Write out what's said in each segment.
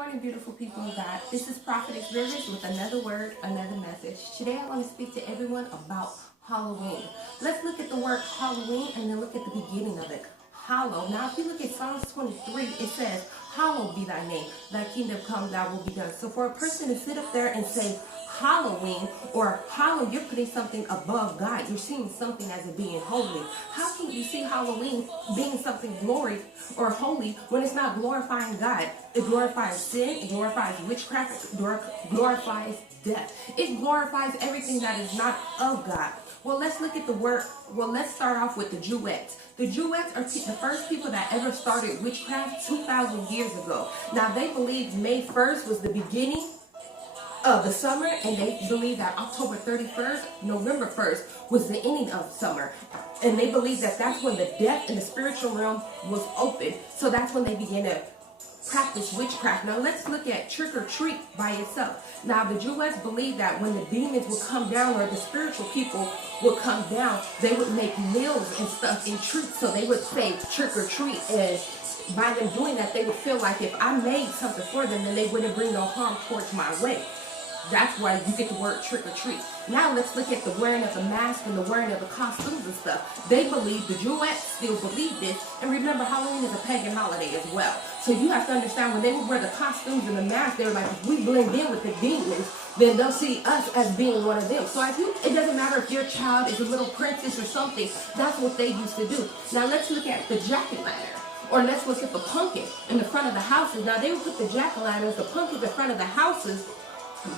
morning, beautiful people of God. This is Prophetess with another word, another message. Today I want to speak to everyone about Halloween. Let's look at the word Halloween and then look at the beginning of it. Hallow. Now, if you look at Psalms 23, it says, "Hallowed be thy name. Thy kingdom come, thy will be done." So for a person to sit up there and say Halloween or hallow, you're putting something above God. You're seeing something as it being holy. How can you see Halloween being something glory or holy when it's not glorifying God? It glorifies sin, it glorifies witchcraft, it glorifies death. It glorifies everything that is not of God. Well, let's look at the word. Well, let's start off with the Jewets. The Jewets are the first people that ever started witchcraft 2,000 years ago. Now, they believed May 1st was the beginning of the summer, and they believe that October 31st, November 1st was the ending of summer. And they believe that that's when the death in the spiritual realm was open. So that's when they began to practice witchcraft. Now let's look at trick or treat by itself. Now the Jewess believe that when the demons would come down or the spiritual people would come down, they would make meals and stuff in treats. So they would say trick or treat, and by them doing that, they would feel like if I made something for them, then they wouldn't bring no harm towards my way. That's why you get the word trick or treat. Now let's look at the wearing of the mask and the wearing of the costumes and stuff. They believe, the Jewets still believe this. And remember, Halloween is a pagan holiday as well. So you have to understand, when they would wear the costumes and the mask, they were like, if we blend in with the demons, then they'll see us as being one of them. So it doesn't matter if your child is a little princess or something. That's what they used to do. Now let's look at the jack-o'-lantern. Or let's look at the pumpkin in the front of the houses. Now they would put the jack-o'-lanterns, the pumpkins in front of the houses,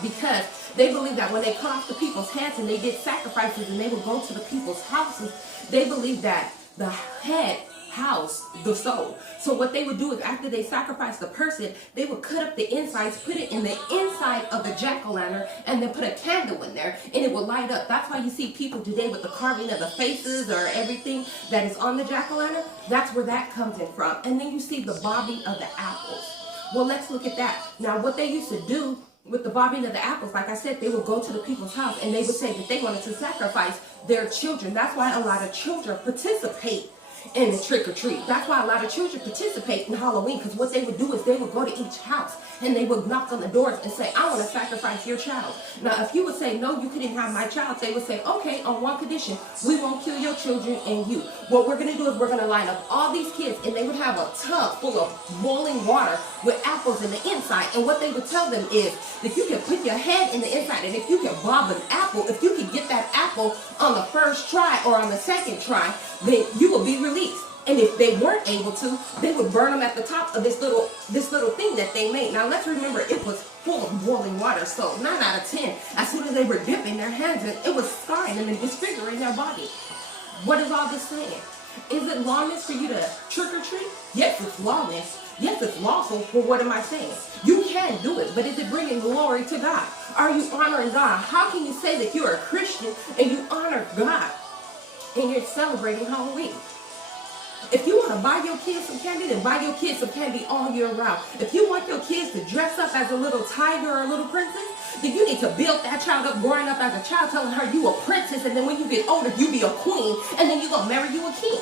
because they believe that when they cut off the people's heads and they did sacrifices and they would go to the people's houses, they believe that the head housed the soul. So what they would do is, after they sacrificed the person, they would cut up the insides, put it in the inside of the jack-o'-lantern, and then put a candle in there, and it will light up. That's why you see people today with the carving of the faces or everything that is on the jack-o'-lantern. That's where that comes in from. And then you see the bobbing of the apples. Well, let's look at that. Now, what they used to do with the bobbing of the apples, like I said, they would go to the people's house and they would say that they wanted to sacrifice their children. That's why a lot of children participate in the trick or treat. That's why a lot of children participate in Halloween, because what they would do is they would go to each house and they would knock on the doors and say, I want to sacrifice your child. Now, if you would say, no, you couldn't have my child, they would say, okay, on one condition, we won't kill your children and you. What we're going to do is we're going to line up all these kids, and they would have a tub full of boiling water with apples in the inside. And what they would tell them is, if you can put your head in the inside, and if you can bob an apple, if you can get that apple on the first try or on the second try, then you will be released. And if they weren't able to, they would burn them at the top of this little thing that they made. Now let's remember, it was full of boiling water. So 9 out of 10, as soon as they were dipping their hands in, it was scarring them and disfiguring their body. What is all this saying? Is it lawless for you to trick or treat? Yes, it's lawless. Yes, it's lawful, but what am I saying? You can do it, but is it bringing glory to God? Are you honoring God? How can you say that you're a Christian and you honor God and you're celebrating Halloween? If you want to buy your kids some candy, then buy your kids some candy all year round. If you want your kids to dress up as a little tiger or a little princess, then you need to build that child up, growing up as a child, telling her you a princess, and then when you get older, you be a queen, and then you're going to marry you a king.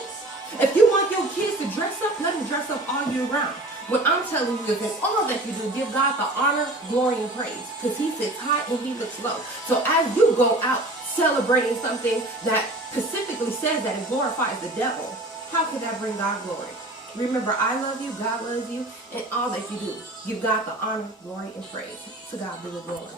If you want your kids to dress up, let them dress up all year round. What I'm telling you is that all that you do, give God the honor, glory, and praise, because he sits high and he looks low. So as you go out celebrating something that specifically says that it glorifies the devil, how can that bring God glory? Remember, I love you, God loves you, and all that you do, give God the honor, glory, and praise. To God be the glory.